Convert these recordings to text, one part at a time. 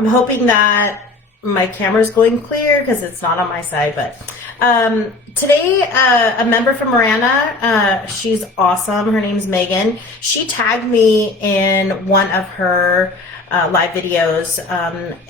I'm hoping that my camera's going clear because it's not on my side, but today a member from Marana, she's awesome, her name's Megan, she tagged me in one of her live videos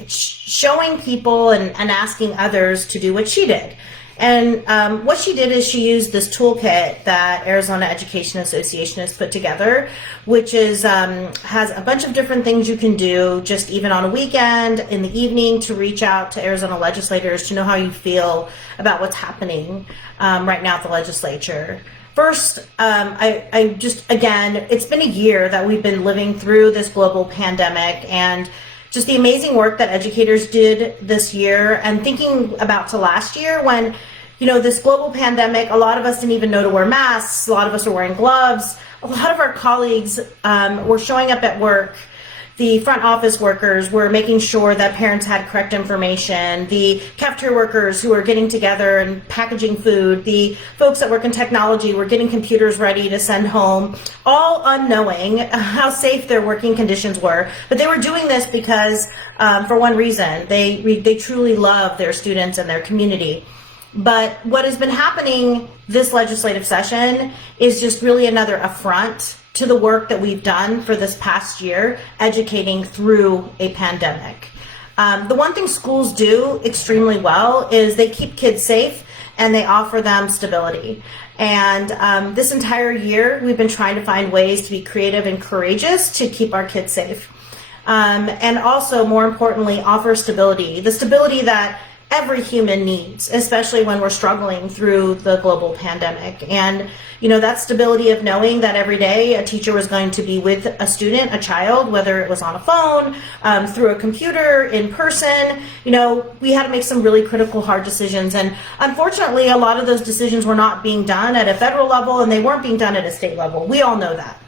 showing people and asking others to do what she did. And what she did is she used this toolkit that Arizona Education Association has put together, which is has a bunch of different things you can do just even on a weekend, in the evening, to reach out to Arizona legislators to know how you feel about what's happening right now at the legislature. First, I just, again, it's been a year that we've been living through this global pandemic, and just the amazing work that educators did this year, and thinking about to last year when, you know, this global pandemic, a lot of us didn't even know to wear masks, a lot of us were wearing gloves, a lot of our colleagues were showing up at work. The front office workers were making sure that parents had correct information. The cafeteria workers who were getting together and packaging food. The folks that work in technology were getting computers ready to send home, all unknowing how safe their working conditions were. But they were doing this because, for one reason, they truly love their students and their community. But what has been happening this legislative session is just really another affront to the work that we've done for this past year, educating through a pandemic. The one thing schools do extremely well is they keep kids safe and they offer them stability. And this entire year, we've been trying to find ways to be creative and courageous to keep our kids safe. And also, more importantly, offer stability, the stability that every human needs, especially when we're struggling through the global pandemic. And, you know, that stability of knowing that every day a teacher was going to be with a student, a child, whether it was on a phone, through a computer, in person, you know, we had to make some really critical, hard decisions. And unfortunately, a lot of those decisions were not being done at a federal level, and they weren't being done at a state level. We all know that.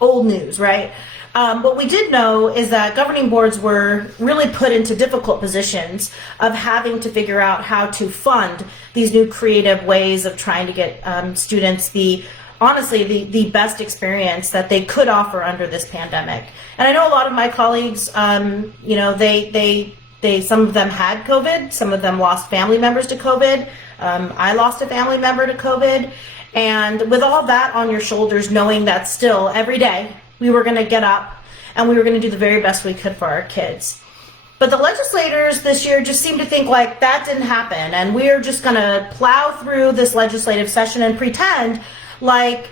Old news, right? What we did know is that governing boards were really put into difficult positions of having to figure out how to fund these new creative ways of trying to get students honestly the best experience that they could offer under this pandemic. And I know a lot of my colleagues, you know, they some of them had COVID, some of them lost family members to COVID. I lost a family member to COVID. And with all that on your shoulders, knowing that still every day we were going to get up and we were going to do the very best we could for our kids. But the legislators this year just seemed to think like that didn't happen, and we're just going to plow through this legislative session and pretend like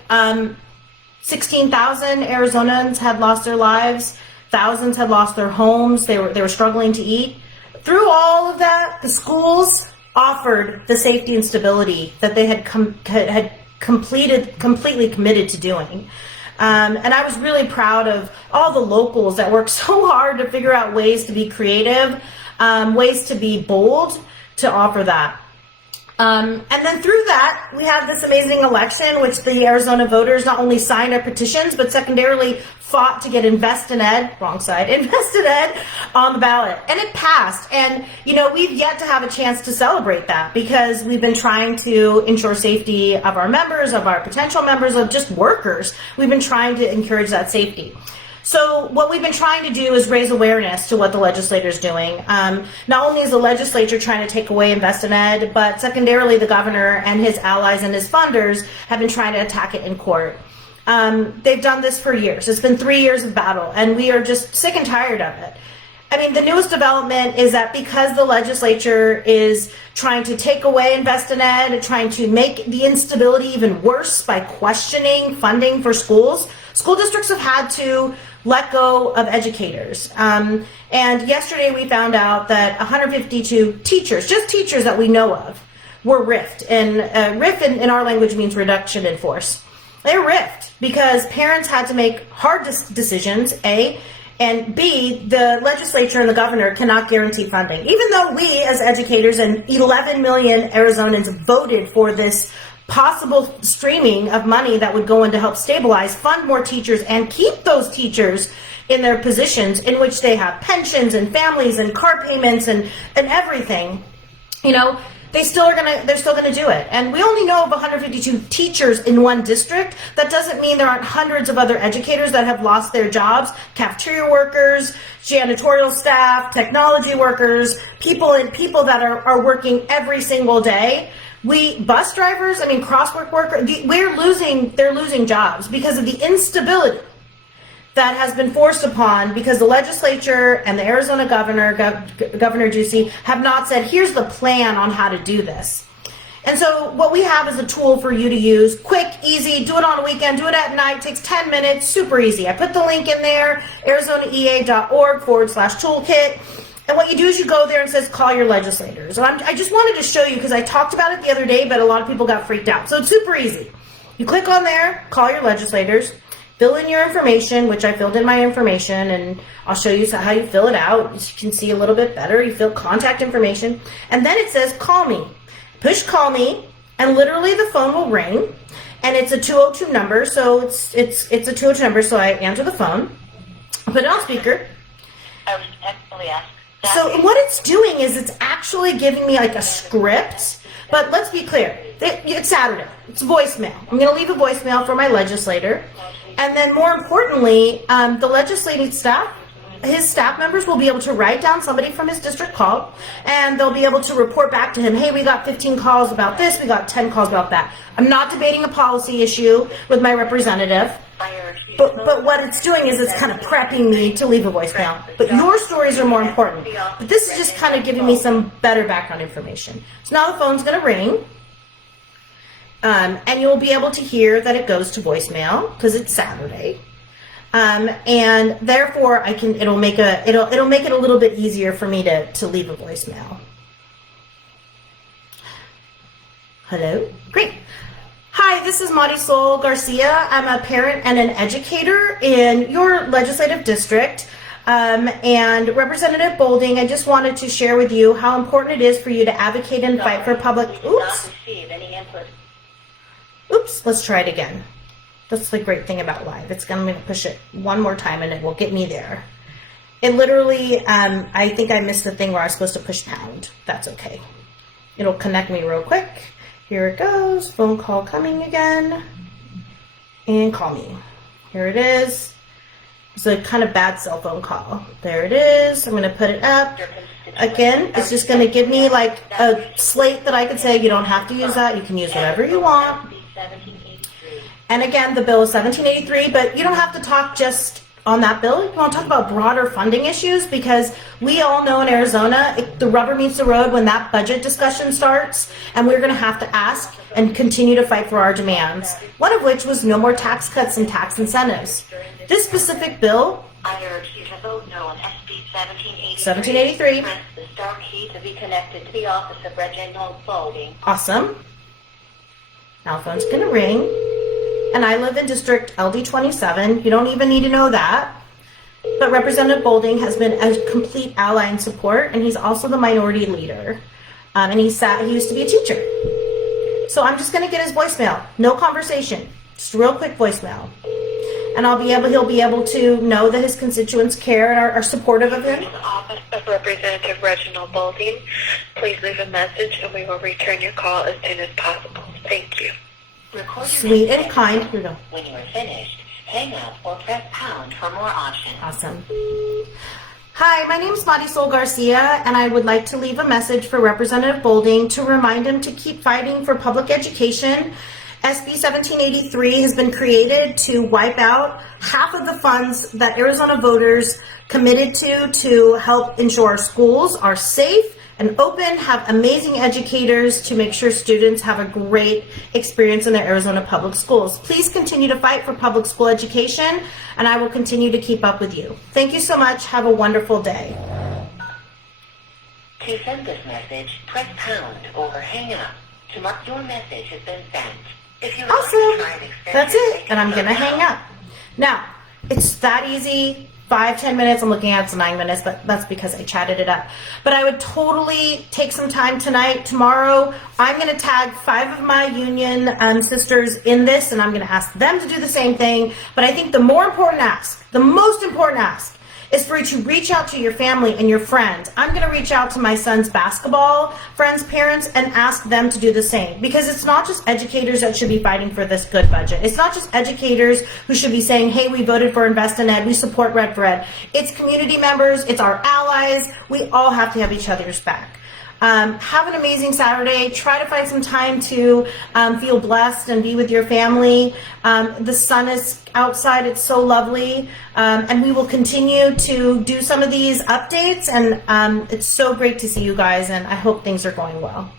16,000 Arizonans had lost their lives, thousands had lost their homes, they were struggling to eat. Through all of that, the schools offered the safety and stability that they had completely committed to doing. And I was really proud of all the locals that worked so hard to figure out ways to be creative, ways to be bold to offer that. And then through that, we had this amazing election, which the Arizona voters not only signed our petitions, but secondarily fought to get INVESTinED, wrong side, INVESTinED on the ballot. And it passed. And, you know, we've yet to have a chance to celebrate that because we've been trying to ensure safety of our members, of our potential members, of just workers. We've been trying to encourage that safety. So what we've been trying to do is raise awareness to what the legislature is doing. Not only is the legislature trying to take away INVESTinED, but secondarily the governor and his allies and his funders have been trying to attack it in court. They've done this for years. It's been 3 years of battle, and we are just sick and tired of it. I mean, the newest development is that because the legislature is trying to take away INVESTinED, trying to make the instability even worse by questioning funding for schools, school districts have had to let go of educators. And yesterday we found out that 152 teachers, just teachers that we know of, were RIFed. And RIF in our language means reduction in force. They're RIFed because parents had to make hard decisions, A, and B, the legislature and the governor cannot guarantee funding. Even though we as educators and 11 million Arizonans voted for this possible streaming of money that would go in to help stabilize, fund more teachers, and keep those teachers in their positions in which they have pensions and families and car payments and everything. You know, they're still gonna do it. And we only know of 152 teachers in one district. That doesn't mean there aren't hundreds of other educators that have lost their jobs, cafeteria workers, janitorial staff, technology workers, people that are working every single day. Bus drivers, crosswalk workers, they're losing jobs because of the instability that has been forced upon, because the legislature and the Arizona Governor Ducey have not said, here's the plan on how to do this. And so what we have is a tool for you to use, quick, easy, do it on a weekend, do it at night, takes 10 minutes, super easy. I put the link in there, arizonaea.org/toolkit. And what you do is you go there and it says, call your legislators. And I just wanted to show you, because I talked about it the other day, but a lot of people got freaked out. So it's super easy. You click on there, call your legislators, fill in your information, which I filled in my information, and I'll show you how you fill it out. You can see a little bit better. You fill contact information, and then it says, call me. Push call me, and literally the phone will ring, and it's a 202 number, so it's a 202 number, so I answer the phone, put it on speaker. I respectfully ask. So what it's doing is it's actually giving me like a script, but let's be clear. It's Saturday. It's voicemail. I'm going to leave a voicemail for my legislator. And then more importantly, the legislative staff, his staff members will be able to write down somebody from his district call, and they'll be able to report back to him, hey, we got 15 calls about this, we got 10 calls about that. I'm not debating a policy issue with my representative. But what it's doing is it's kind of prepping me to leave a voicemail. But your stories are more important. But this is just kind of giving me some better background information. So now the phone's going to ring. And you'll be able to hear that it goes to voicemail because it's Saturday. And therefore it'll make it a little bit easier for me to leave a voicemail. Hello? Great. Hi, this is Marisol Garcia. I'm a parent and an educator in your legislative district. And Representative Bolding, I just wanted to share with you how important it is for you to advocate and fight for public... Oops, let's try it again. That's the great thing about live. I'm going to push it one more time and it will get me there. It literally, I think I missed the thing where I was supposed to push pound. That's okay. It'll connect me real quick. Here it goes. Phone call coming again. And call me. Here it is. It's a kind of bad cell phone call. There it is. I'm going to put it up. Again, it's just going to give me like a slate that I can say, you don't have to use that. You can use whatever you want. And again, the bill is $17.83, but you don't have to talk just on that bill. You want to talk about broader funding issues, because we all know in Arizona, the rubber meets the road when that budget discussion starts, and we're going to have to ask and continue to fight for our demands, one of which was no more tax cuts and tax incentives. This specific bill, I urge you to vote no on SB 1783. Press the star key to be connected to the office of Reginald Bolding. Awesome. Now the phone's going to ring. And I live in District LD27. You don't even need to know that. But Representative Bolding has been a complete ally and support, and he's also the minority leader. And he used to be a teacher. So I'm just going to get his voicemail. No conversation. Just a real quick voicemail. And he'll be able to know that his constituents care and are supportive of him. In the office of Representative Reginald Bolding, please leave a message and we will return your call as soon as possible. Thank you. Sweet and kind. Here we go. When you are finished, hang up or press pound for more options. Awesome. Hi, my name is Marisol Garcia, and I would like to leave a message for Representative Bolding to remind him to keep fighting for public education. SB 1783 has been created to wipe out half of the funds that Arizona voters committed to help ensure our schools are safe and open, have amazing educators to make sure students have a great experience in their Arizona public schools. Please continue to fight for public school education, and I will continue to keep up with you. Thank you so much. Have a wonderful day. To send this message, press pound or hang up to mark your message has been sent. If you would like to try an extension, That's it, and I'm gonna hang up. Now, it's that easy. 5-10 minutes. I'm looking at it's 9 minutes, but that's because I chatted it up. But I would totally take some time tonight. Tomorrow, I'm going to tag 5 of my union sisters in this, and I'm going to ask them to do the same thing. But I think the most important ask is for you to reach out to your family and your friends. I'm going to reach out to my son's basketball friends' parents and ask them to do the same, because it's not just educators that should be fighting for this good budget. It's not just educators who should be saying, hey, we voted for INVESTinED, we support Red for Ed. It's community members, it's our allies. We all have to have each other's back. Have an amazing Saturday. Try to find some time to feel blessed and be with your family. The sun is outside. It's so lovely. And we will continue to do some of these updates. And it's so great to see you guys. And I hope things are going well.